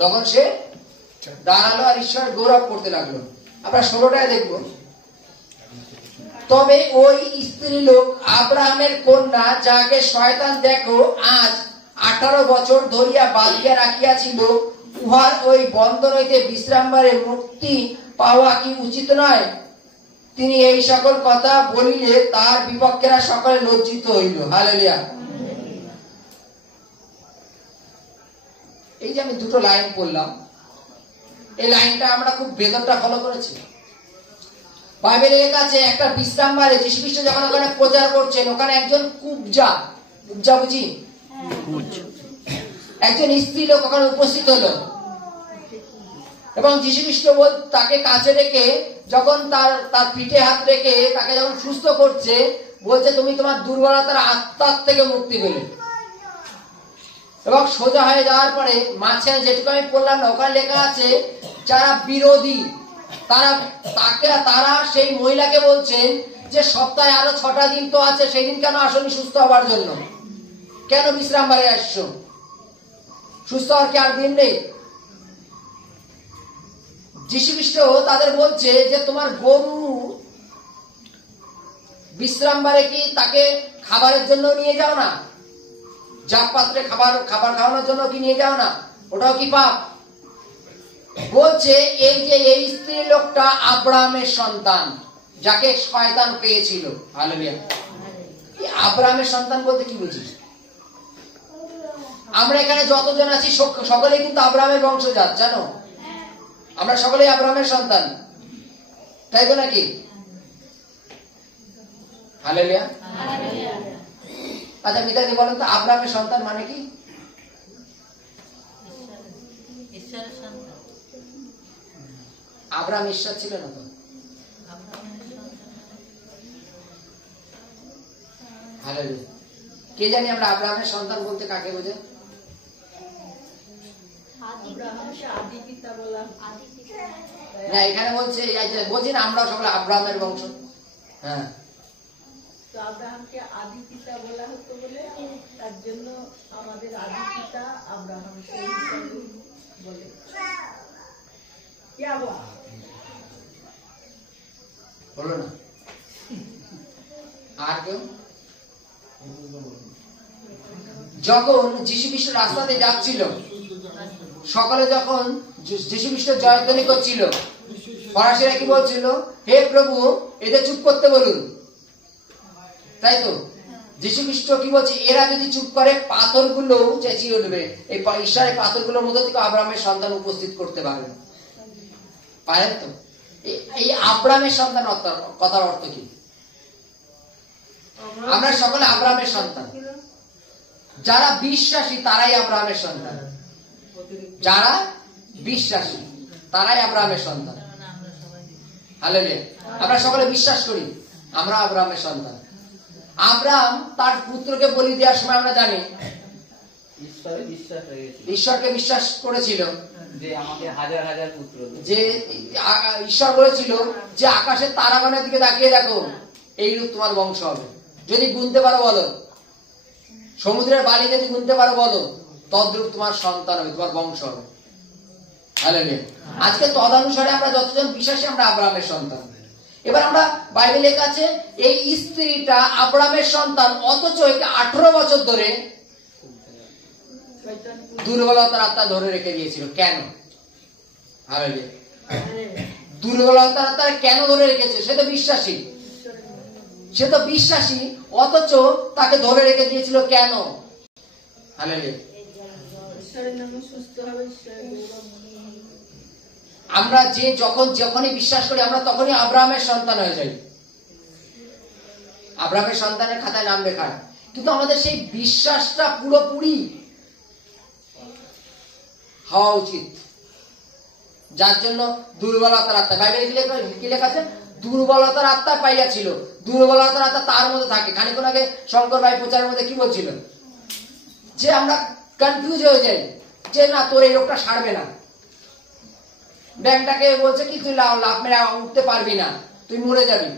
তখন সে দাঁড়ালো আর ঈশ্বরের গৌরব করতে লাগলো। আমরা 16টায় দেখবো, তবে ওই স্ত্রী লোক আব্রাহামের কন্যা যাকে শয়তান দেখো আজ 18 বছর ধরিয়া বাঁধিয়া রাখিয়াছিল, উহার ওই বন্ধন হইতে বিশ্রামবারে মুক্তি পাওয়া কি উচিত নয়? তিনি এই সকল কথা বলিলে তার বিপক্ষেরা সকলে লজ্জিত হইল। হালেলুয়া। এই যে আমি দুটো লাইন পড়লাম, এই লাইনটা আমরা খুব ভেতরটা ফলো করেছি। বাইবেলে লেখা আছে একটা বিশ্রামবারে যীশু খ্রিস্ট যখন ওখানে প্রচার করছেন, ওখানে একজন কুবজা বুঝি একজন স্ত্রী লোক ওখানে উপস্থিত হলো এবং যীশু খ্রিস্ট তাকে কাছে রেখে যখন তার পিঠে হাত রেখে তাকে যখন সুস্থ করছে, বলছে তুমি তোমার দুর্বলতার আত্মার থেকে মুক্তি পেলে। এবং সোজা হয়ে যাওয়ার পরে মাঝখানে যেটুকু আমি পড়লাম না, ওখানে লেখা আছে যারা বিরোধী তারা সেই মহিলাকে বলছেন যে সপ্তাহে আরো 6টা দিন তো আছে, সেই দিন কেন আসনি সুস্থ হবার জন্য? কেন বিশ্রাম বারে আসছো? সুস্থ হওয়ার কি আর দিন নেই? যীশু খ্রিস্ট তাদের বলছে যে তোমার গরু বিশ্রাম বারে কি তাকে খাবারের জন্য নিয়ে যাও না? জাগ পাত্রে খাবার খাওয়ানোর জন্য কি নিয়ে যাও না? ওটাও কি পাপ? বলছে এই যে এই স্ত্রী লোকটা আব্রাহামের সন্তান, যাকে শয়তান পেয়েছিল। হালেলুয়া। আব্রাহামের সন্তান বলতে কি বুঝিস? আমরা এখানে যতজন আছি সকলেই কিন্তু আব্রাহামের বংশজাত, জানো? আমরা সকলেই আব্রাহামের সন্তান, তাই তো নাকি? হালেলুয়া। আচ্ছা মিতাদি বলেন তো, আব্রাহামের সন্তান মানে কি? আব্রাহাম ঈশ্বর ছিল না তো? হালেলুয়া। কে জানি আমরা আব্রাহামের সন্তান বলতে কাকে বোঝে? না, এখানে বলছে বলছি না আমরা সকলে আব্রাহামের বংশ। হ্যাঁ, তো আব্রাহামকে আদি পিতা বলা হতো বলে তার জন্য আমাদের আদি পিতা আব্রাহাম সেই হিসাবে বলে। বলো না আর কেউ? যখন যীশু খ্রিস্ট রাস্তাতে যাচ্ছিল, সকালে যখন যীশু খ্রিস্ট জয়ধ্বনি করছিল, ফরাসিরা কি বলছিল? হে প্রভু, এদের চুপ করতে বলুন। তাই তো? যীশু খ্রিস্ট কি বলছে? এরা যদি চুপ করে পাথরগুলো চেঁচিয়ে উঠবে। এই ঈশ্বরের পাথরগুলোর মধ্যে থেকে আব্রাহামের সন্তান উপস্থিত করতে পারবে, পারেন তো? এই আব্রাহামের সন্তান কথার অর্থ কি? আমরা সকলে আব্রাহামের সন্তান। যারা বিশ্বাসী তারাই আব্রাহামের সন্তান, যারা বিশ্বাসী তারাই আব্রাহামের সন্তান। হালেলুয়া। আমরা সকলে বিশ্বাস করি আমরা আব্রাহামের সন্তান। আব্রাহাম তার পুত্রকে বলি দেওয়ার সময় আমরা জানি ঈশ্বরকে বিশ্বাস করেছিল যে আমাকে হাজার হাজার পুত্র, যে ঈশ্বর বলেছিল যে আকাশের তারাগণের দিকে তাকিয়ে দেখো, এইরূপ তোমার বংশ হবে। যদি গুনতে পারো বলো, সমুদ্রের বালি যদি গুনতে পারো বলো, তদ্রূপ তোমার সন্তান হবে, তোমার বংশ হবে। হালেলুয়া। আজকে তদানুসারে আমরা যতজন বিশ্বাসী আমরা আব্রাহামের সন্তান। এবার আমরা বাইবেলে লেখা আছে এই স্ত্রীটা আব্রাহামের সন্তান, অথচ একে 18 বছর ধরে দুর্বলতার আত্মা ধরে রেখে দিয়েছিল। কেন? হালেলুয়া। দুর্বলতার আত্মা কেন ধরে রেখেছে? সে তো বিশ্বাসী, অথচ তাকে ধরে রেখে দিয়েছিল কেন? হালেলুয়া। আমরা যে যখনই বিশ্বাস করি আমরা তখনই আব্রাহামের সন্তান হয়ে যাই, আব্রাহামের সন্তানের খাতায় নাম লেখায়। কিন্তু আমাদের সেই বিশ্বাসটা পুরোপুরি হওয়া উচিত, যার জন্য দুর্বলতার আত্মা। বাইবেলে কি লেখা আছে? দুর্বলতার আত্মা পাইয়াছিল। দুর্বলতার আত্মা তার মধ্যে থাকে। খানিকক্ষণ আগে শঙ্কর ভাই প্রচারের মধ্যে কি বলছিল? যে আমরা কনফিউজ হয়ে যাই যে না, তোর এই রোগটা সারবে না। ব্যাংকটাকে বলছে কি তুই লাভ মেরে উঠতে পারবি না, তুই মরে যাবি।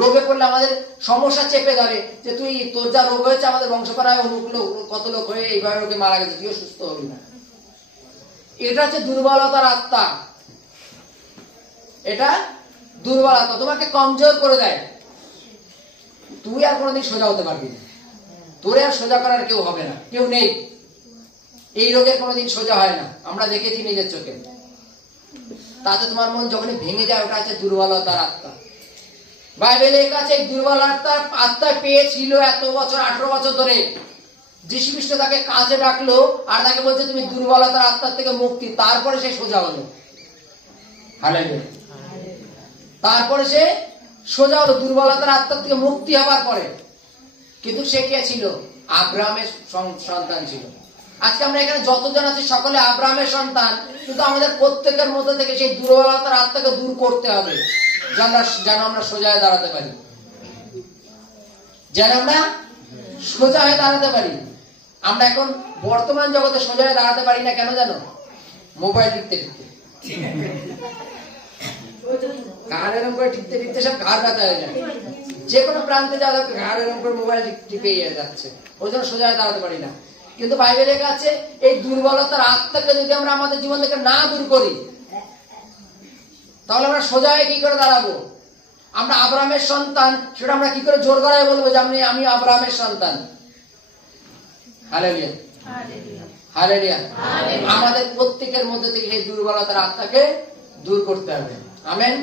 রোগে পড়লে আমাদের সমস্যা চেপে ধরে যে তুই, তোর যা রোগ হয়েছে আমাদের বংশপাড়ায় অমুক লোক কত লোক হয়ে এইভাবে রোগে মারা গেছে, তুইও সুস্থ হবি না। এটা হচ্ছে দুর্বলতার আত্মা। এটা দুর্বলতা, তোমাকে কমজোর করে দেয়। তুই আর কোনোদিন সোজা হতে পারবি না, তোরে আর সোজা করার কেউ হবে না, কেউ নেই। এই রোগের কোনোদিন সোজা হয় না, আমরা দেখেছি নিজের চোখে। তাতে তোমার মন যখনই ভেঙে যায়, ওটা হচ্ছে দুর্বলতার আত্মা। বাইবেলের কাছে দুর্বলতার আত্মা পেয়েছিল এত বছর, 18 বছর ধরে। যীশু খ্রিস্ট তাকে কাছে ডাকলো আর তাকে বলছে তুমি দুর্বলতার আত্মার থেকে মুক্তি। তারপরে সে সোজা হলো। হালেলুয়া। তারপরে সে সোজা হলো দুর্বলতার আত্মার থেকে মুক্তি হবার পরে। কিন্তু সে কে ছিল? আব্রাহামের সন্তান ছিল। আজকে আমরা এখানে যতজন আছি সকলে আব্রাহামের সন্তান, কিন্তু আমাদের প্রত্যেকের মধ্যে থেকে সেই দুর্বলতার আত্মাকে দূর করতে হবে, যেন আমরা সোজা হয়ে দাঁড়াতে পারি, যেন আমরা সোজা হয়ে দাঁড়াতে পারি। আমরা এখন বর্তমান জগতে সোজা হয়ে দাঁড়াতে পারি না, কেন জানো? মোবাইল টিপতে টিপতে, ঘাড় এরকম করে টিপতে টিপতে সব ঘাড় ব্যথা হয়ে যায়। যে কোনো প্রান্তে যাওয়া যাবে, ঘাড় এরকম করে মোবাইল টিপে যাচ্ছে, ওই জন্য সোজা হয়ে দাঁড়াতে পারি না। কিন্তু বাইবেলের কাছে এই দুর্বলতার আত্মাকে যদি আমরা আমাদের জীবন থেকে না দূর করি, তাহলে আমরা সোজা হয়ে কি করে দাঁড়াবো? আমরা আব্রাহামের সন্তান, সেটা আমরা কি করে জোর গলায় বলবো যে আমি আব্রাহামের সন্তান? Hallelujah, hallelujah. আমাদের প্রত্যেকের মধ্যে থেকে এই দুর্বলতার আত্মাকে দূর করতে হবে। আমেন।